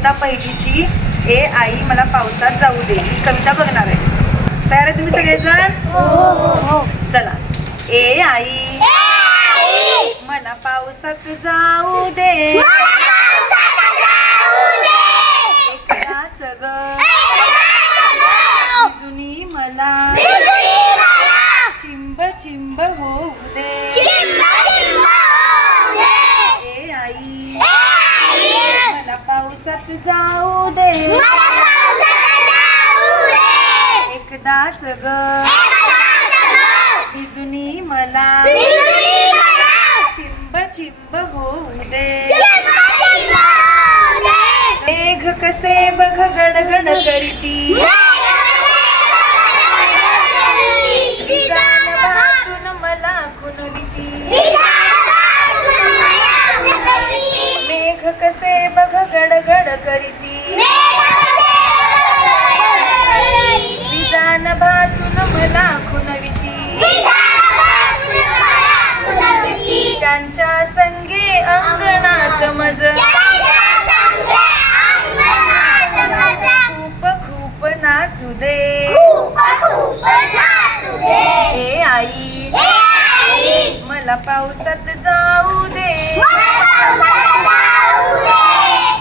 आता पहिलीची ए आई मला पावसात जाऊ दे ही कविता बघणार आहे. तयार आहे तुम्ही सगळेजण? हो. चला. ए आई मला पावसात जाऊ दे, एकदाच ग जुनी मला चिंब चिंब होऊ दे. ए आई मला पावसात जाऊ दे, एकदाच ग बिजुनी मला चिंब चिंब होऊ दे. मेघ कसे बघ गडगड करीती, विजान भातून मला खुनविती. मेघ कसे बघ गडगड करीती, विजान भातून मला खुनविती. त्यांच्या संगे अंगणात मज खूप खूप नाचू दे. ए आई मला पावसात जाऊ दे,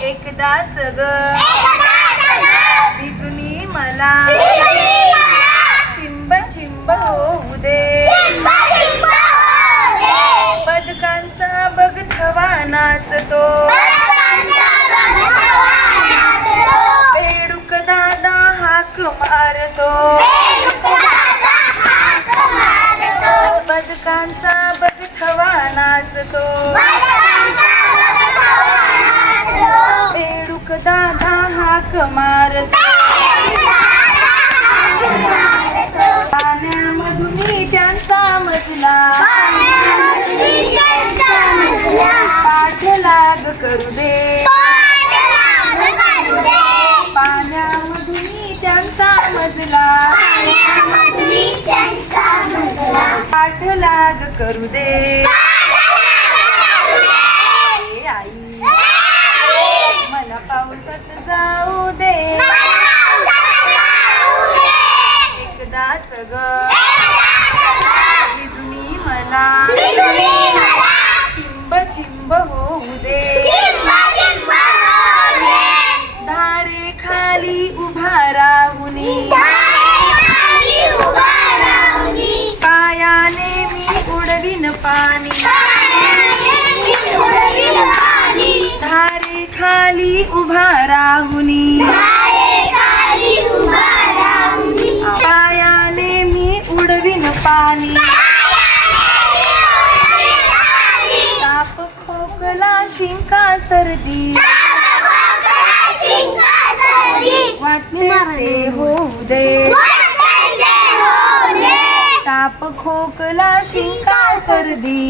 एकदाच ग बिजुनी मला चिंब चिंब होऊ दे. बदकांचा बगथवा नाचतो, बेडूक दादा हाक मारतो. बदकांचा बगथवा नाचतो, बेडूक दादा हाक मारतो. पाण्यामधून त्यांचा मजला पाठ लाग करू दे. पाण्यामधून त्यांचा मजला पाठ लाग करू दे. आई मला पावसात जाऊ दे, एकदाच ग बिजुनी मला चिंब चिंब होऊ दे. धारे खाली उभा राहुनी, पायाने मी उडवीन पाणी. धारे खाली उभा राहुनी, पायाने मी उडवीन पाणी. ताप खोकला शिंका सर्दी वाटते ते होऊ दे. ताप खोकला शिंका सर्दी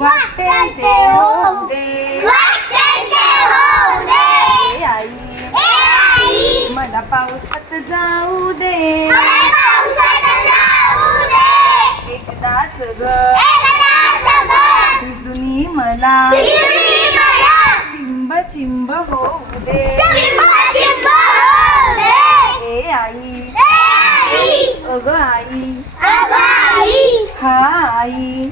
वाटते ते होऊ दे. आई मला पावसात जाऊ दे, एकदाच ग बिजुनी मला चिंब चिंब होऊ दे. ए आई अग आई हा आई